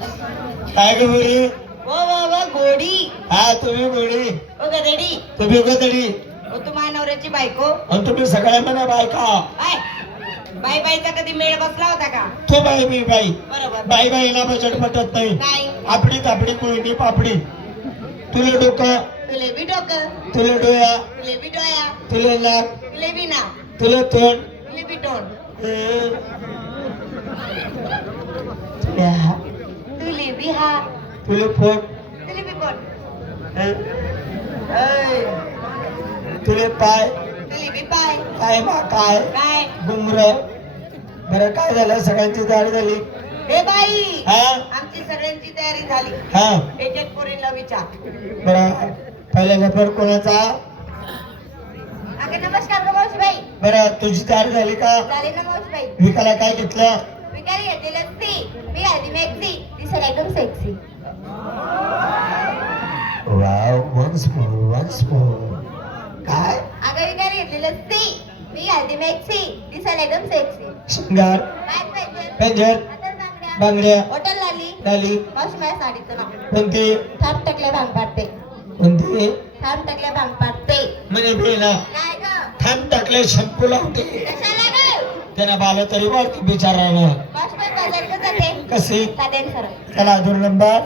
काय ग गोडी? ओ बाबा गोडी. हा तुम्ही गोडी, ओ गदडी. तुम्ही गदडी, ओ तू माझ्या नवऱ्याची बायको. आणि तुम्ही सगळ्या म्हणा बायका. काय बाई बाईचा कधी मेळ बसला होता का? तो बाई मी बाई, बरोबर. बाई बाईला बजेट पटत नाही. नाही. आपडी तापडी कोळणी पापडी. तुले डोकं, तुले बी डोकं, तुले डोया, तुले बी डोया, तुले नाक, तुले बी ना, तुले तोंड, तुले बी तोंड, तुले हात, तुले बी हात, तुले पोट, तुले बी पोट, तुले पाय, तुले बी पाय. काय मा काय काय गुमर. बरं काय झालं? सगळ्यांची दाढी झाली. हे बाई, हा आमची सगळ्यांची तयारी झाली. हा एक एक पोरीला विचार. बरं पहिला नंबर कोणाचा? अगे नमस्कार ग मावशीबाई. बरं तुझी तयारी झाली का? झाली ना मावशीबाई. विकायला काय घेतलं? विकारी घेतली लस्सी, मी घालती मॅक्सी, दिसायला एकदम सेक्सी. Wow, once more. काय अगं विकारी घेतली लस्सी, मी घालती मॅक्सी, दिसायला एकदम सेक्सी. शिंगार, काय पाहिजे? पेंजर, आता बांगड्या, बांगड्या, हॉटेल लाली. डाली, मावशी माझ्या साडीचं नाव. कोणती थांब टकल्या भांग पाडते. कोणती? थांब टकल्या भांग पाडते. म्हणे बेला काय ग? थांब टाकले शंपू लावते. कशाला ग? त्यांना बाल तरी वाढते बिचारानं. मावशीबाई बाजारात जाते. कशी? साध्याने सरळ. चला दोन नंबर.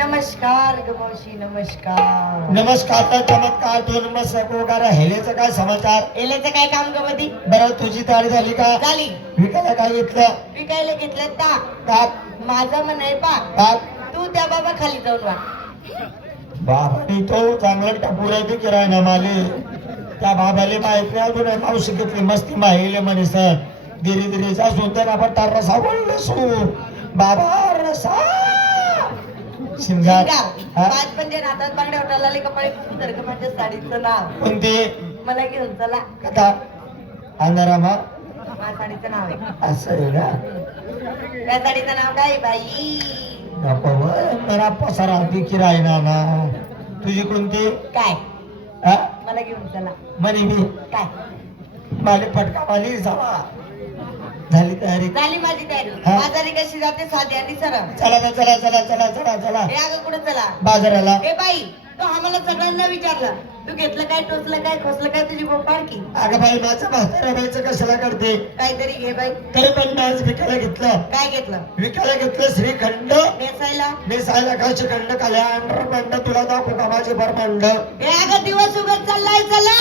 नमस्कार ग मावशी, नमस्कार. नमस्कार तर चमत्कार. दोन नंबर सगोगार हेलेचं काय समाचार? एलेचं काय काम ग मधी? बरं तुझी तयारी झाली का? झाली. विकायला काय घेतलं? विकायला घेतलं ताक. ताक, माझं म्हणाय पाक. ताक. तू त्या बाबा खाली जाऊन वा. बाबानी तो चांगला टापूर बी किरायना माले. त्या बाबाले माहिती अजून आहे. मावशी घेतली मस्ती माहिले म्हणे सर. धीरे धीरे जा सुंदर आपण तार रसा बोलले सो बाबा रसा शिंगार. हा? पाच पंजे हातात बांगड्या उठायला आले कपाळी सुंदर ग माझ्या साडीचं नाव. कोणते? मला घेऊन चला. कथा अंधारामा माझ्या साडीचं नाव आहे. असं आहे ना? त्या साडीचं नाव काय बाई? नको मला पसारा बी किरायना ना. तुझी कोणती? काय? हा? मला घेऊन चला. म्हणे मी काय? माले फटका माली जावा. झाली तयारी? झाली माझी तयारी. हा? बाजारी कशी जाते साधी आणि सरळ. चला ना, चला चला चला चला चला हे अगं कुठं चला? बाजाराला. हे बाई, तो आम्हाला सगळ्यांना विचारलं, तू घेतलं काय, टोचलं काय, खोसलं काय, तुझी बोंबाड की. अगं बाई माझं म्हाताऱ्या बाईचं कशाला करते? काहीतरी घे बाई. तरी पण मी आज विकायला घेतलं. काय घेतलं? विकायला घेतलं श्रीखंड. नेसायला. मी सायला खायचे खंड खाल्या अंडर मंड तुला दाखवू का माझे भरमंड. हे अगं दिवस उगत चाललाय, चला.